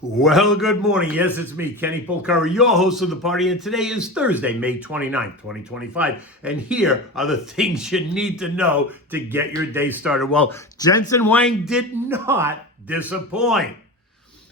Well, good morning. Yes, it's me, Kenny Polcari, your host of the party, and today is Thursday, May 29th, 2025. And here are the things you need to know to get your day started. Well, Jensen Huang did not disappoint.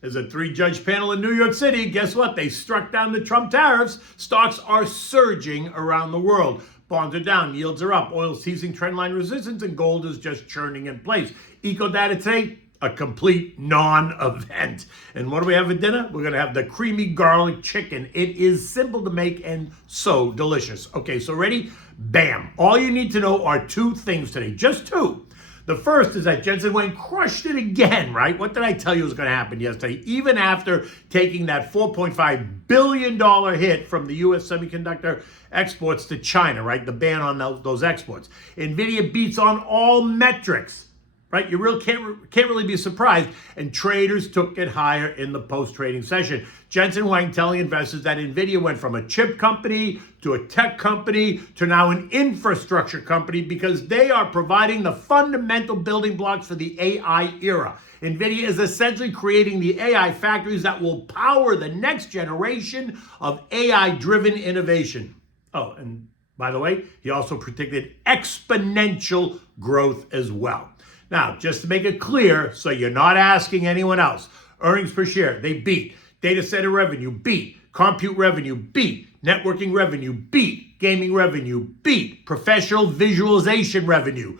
There's a three-judge panel in New York City. Guess what? They struck down the Trump tariffs. Stocks are surging around the world. Bonds are down, yields are up, oil's teasing trendline resistance, and gold is just churning in place. Eco data today, a complete non-event. And what do we have for dinner? We're going to have the creamy garlic chicken. It is simple to make and so delicious. Okay, so ready? Bam. All you need to know are two things today, just two. The first is that Jensen Huang crushed it again, right? What did I tell you was going to happen yesterday? Even after taking that $4.5 billion hit from the U.S. semiconductor exports to China, right? The ban on those exports. Nvidia beats on all metrics. Right, you really can't really be surprised, and traders took it higher in the post-trading session. Jensen Huang telling investors that Nvidia went from a chip company to a tech company to now an infrastructure company because they are providing the fundamental building blocks for the AI era. Nvidia is essentially creating the AI factories that will power the next generation of AI-driven innovation. Oh, and by the way, he also predicted exponential growth as well. Now, just to make it clear, so you're not asking anyone else, earnings per share, they beat. Data center revenue, beat. Compute revenue, beat. Networking revenue, beat. Gaming revenue, beat. Professional visualization revenue,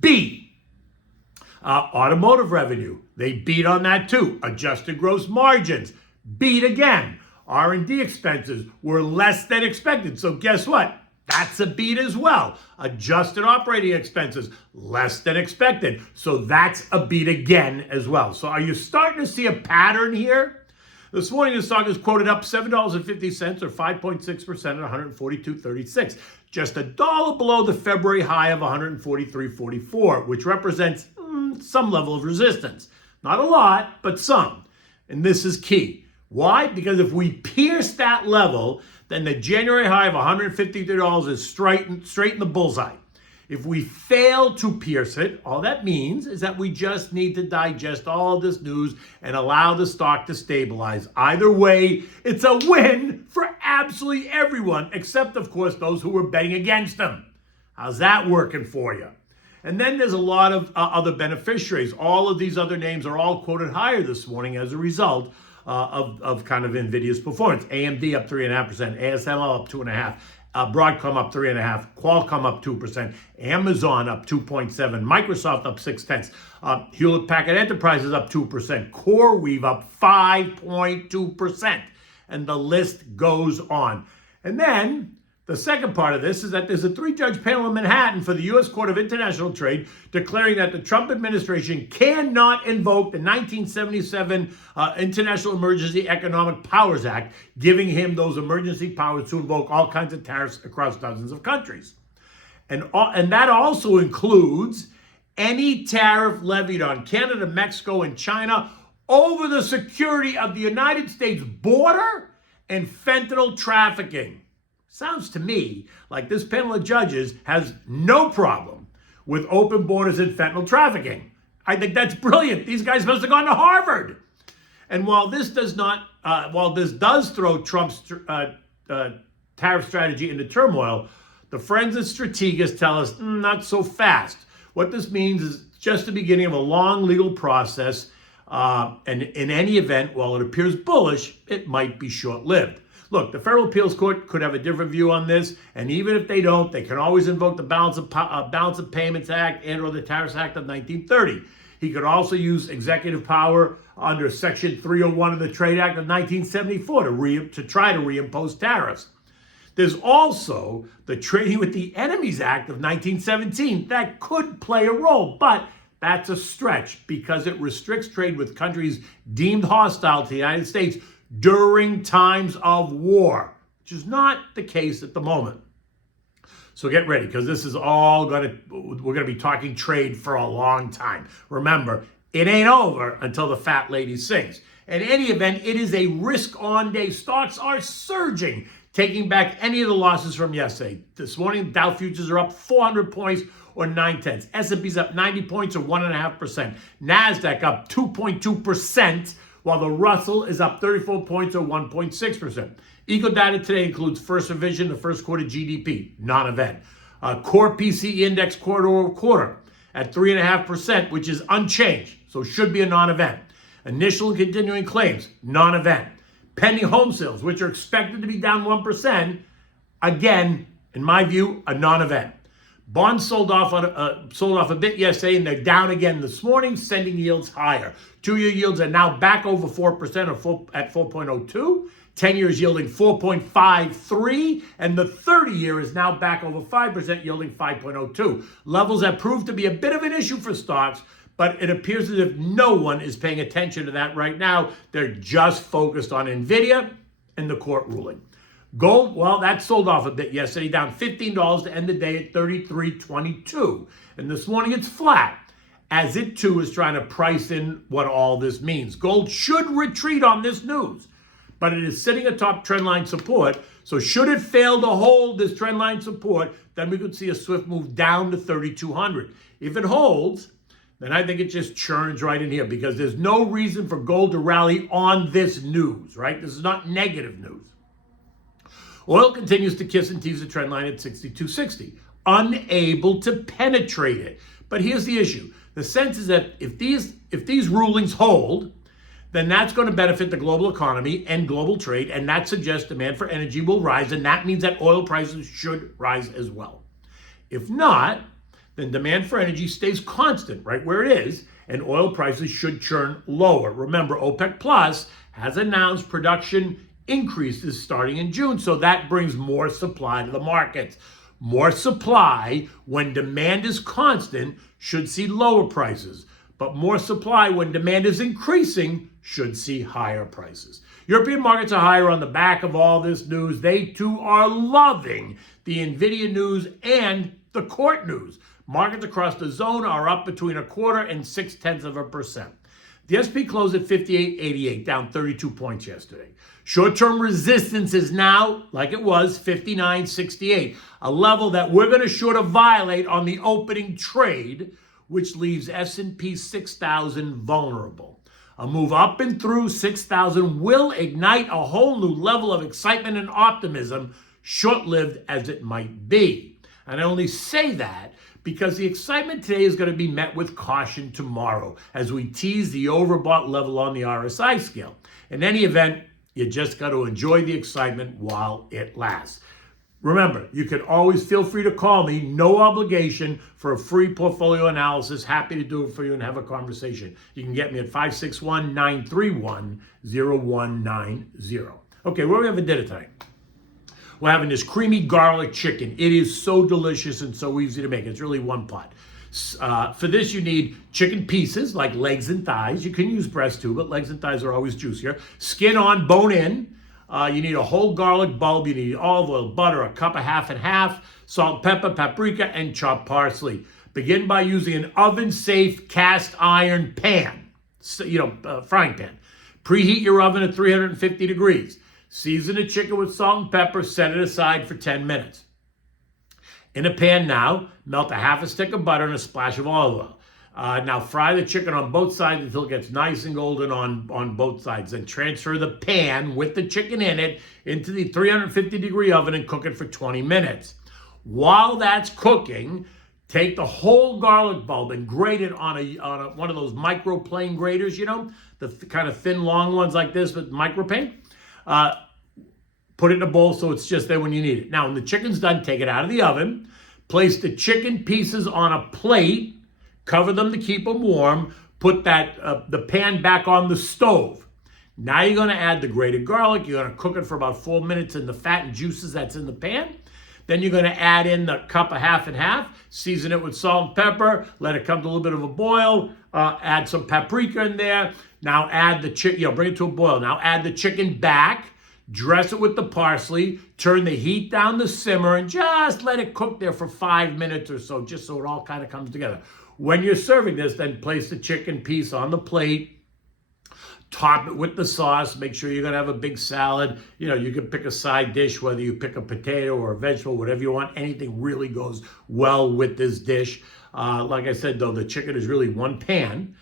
beat. Automotive revenue, they beat on that too. Adjusted gross margins, beat again. R&D expenses were less than expected. So guess what? That's a beat as well. Adjusted operating expenses, less than expected. So that's a beat again as well. So are you starting to see a pattern here? This morning, the stock is quoted up $7.50 or 5.6% at $142.36. Just $1 below the February high of $143.44, which represents some level of resistance. Not a lot, but some. And this is key. Why? Because if we pierce that level, then the January high of $153 is straight in the bullseye. If we fail to pierce it, all that means is that we just need to digest all this news and allow the stock to stabilize. Either way, it's a win for absolutely everyone, except, of course, those who were betting against them. How's that working for you? And then there's a lot of other beneficiaries. All of these other names are all quoted higher this morning as a result of kind of Nvidia's performance. AMD up 3.5%, ASML up 2.5%, Broadcom up 3.5%, Qualcomm up 2%, Amazon up 2.7%, Microsoft up 0.6%, Hewlett-Packard Enterprise is up 2%, CoreWeave up 5.2%, and the list goes on. And then the second part of this is that there's a three-judge panel in Manhattan for the U.S. Court of International Trade declaring that the Trump administration cannot invoke the 1977 International Emergency Economic Powers Act, giving him those emergency powers to invoke all kinds of tariffs across dozens of countries. And that also includes any tariff levied on Canada, Mexico, and China over the security of the United States border and fentanyl trafficking. Sounds to me like this panel of judges has no problem with open borders and fentanyl trafficking. I think that's brilliant. These guys must have gone to Harvard. And while this does throw Trump's tariff strategy into turmoil, the friends and strategists tell us not so fast. What this means is just the beginning of a long legal process. And in any event, while it appears bullish, it might be short-lived. Look, the Federal Appeals Court could have a different view on this, and even if they don't, they can always invoke the Balance of Payments Act and or the Tariffs Act of 1930. He could also use executive power under Section 301 of the Trade Act of 1974 to try to reimpose tariffs. There's also the Trading with the Enemies Act of 1917 that could play a role, but that's a stretch because it restricts trade with countries deemed hostile to the United States during times of war, which is not the case at the moment. So get ready, because this is all we're going to be talking trade for a long time. Remember, it ain't over until the fat lady sings. In any event, it is a risk-on day. Stocks are surging, taking back any of the losses from yesterday. This morning, Dow futures are up 400 points or 0.9. S&P's up 90 points or 1.5%. NASDAQ up 2.2%. while the Russell is up 34 points or 1.6%. Eco data today includes first revision, the first quarter GDP, non-event. Core PCE index quarter over quarter at 3.5%, which is unchanged, so should be a non-event. Initial and continuing claims, non-event. Pending home sales, which are expected to be down 1%, again, in my view, a non-event. Bonds sold off a bit yesterday, and they're down again this morning, sending yields higher. 2-year yields are now back over 4% at 4.02. 10 years yielding 4.53, and the 30-year is now back over 5%, yielding 5.02. Levels that prove to be a bit of an issue for stocks, but it appears as if no one is paying attention to that right now. They're just focused on Nvidia and the court ruling. Gold, well, that sold off a bit yesterday, down $15 to end the day at $33.22. And this morning it's flat, as it too is trying to price in what all this means. Gold should retreat on this news, but it is sitting atop trendline support. So should it fail to hold this trendline support, then we could see a swift move down to 3,200. If it holds, then I think it just churns right in here, because there's no reason for gold to rally on this news, right? This is not negative news. Oil continues to kiss and tease the trend line at 62.60, unable to penetrate it. But here's the issue. The sense is that if these rulings hold, then that's going to benefit the global economy and global trade, and that suggests demand for energy will rise, and that means that oil prices should rise as well. If not, then demand for energy stays constant right where it is, and oil prices should churn lower. Remember, OPEC Plus has announced production increases starting in June, so that brings more supply to the markets. More supply when demand is constant should see lower prices, but more supply when demand is increasing should see higher prices. European markets are higher on the back of all this news. They too are loving the Nvidia news and the court news. Markets across the zone are up between 1/4 and 0.6%. The SP closed at 58.88, down 32 points yesterday. Short-term resistance is now, like it was, 59.68, a level that we're going to sure to violate on the opening trade, which leaves S&P 6,000 vulnerable. A move up and through 6,000 will ignite a whole new level of excitement and optimism, short-lived as it might be. And I only say that because the excitement today is going to be met with caution tomorrow as we tease the overbought level on the RSI scale. In any event, you just got to enjoy the excitement while it lasts. Remember, you can always feel free to call me, no obligation, for a free portfolio analysis. Happy to do it for you and have a conversation. You can get me at 561-931-0190. Okay, what do we have for dinner tonight? We're having this creamy garlic chicken. It is so delicious and so easy to make. It's really one pot. For this, you need chicken pieces like legs and thighs. You can use breast too, but legs and thighs are always juicier. Skin on, bone in. You need a whole garlic bulb. You need olive oil, butter, a cup of half and half, salt, pepper, paprika, and chopped parsley. Begin by using an oven-safe cast iron pan, frying pan. Preheat your oven at 350 degrees. Season the chicken with salt and pepper. Set it aside for 10 minutes. In a pan now, melt a half a stick of butter and a splash of olive oil. Now fry the chicken on both sides until it gets nice and golden on both sides. Then transfer the pan with the chicken in it into the 350-degree oven and cook it for 20 minutes. While that's cooking, take the whole garlic bulb and grate it on one of those microplane graters, the kind of thin, long ones like this with microplane. Put it in a bowl so it's just there when you need it. Now, when the chicken's done, take it out of the oven. Place the chicken pieces on a plate. Cover them to keep them warm. Put the pan back on the stove. Now you're going to add the grated garlic. You're going to cook it for about 4 minutes in the fat and juices that's in the pan. Then you're going to add in the cup of half and half. Season it with salt and pepper. Let it come to a little bit of a boil. Add some paprika in there. Now add the chicken. Bring it to a boil. Now add the chicken back. Dress it with the parsley, turn the heat down to simmer, and just let it cook there for 5 minutes or so, just so it all kind of comes together. When you're serving this, then place the chicken piece on the plate, top it with the sauce, make sure you're going to have a big salad. You can pick a side dish, whether you pick a potato or a vegetable, whatever you want. Anything really goes well with this dish. Like I said, though, the chicken is really one pan.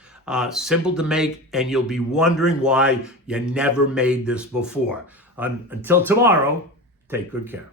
simple to make, and you'll be wondering why you never made this before. Until tomorrow, take good care.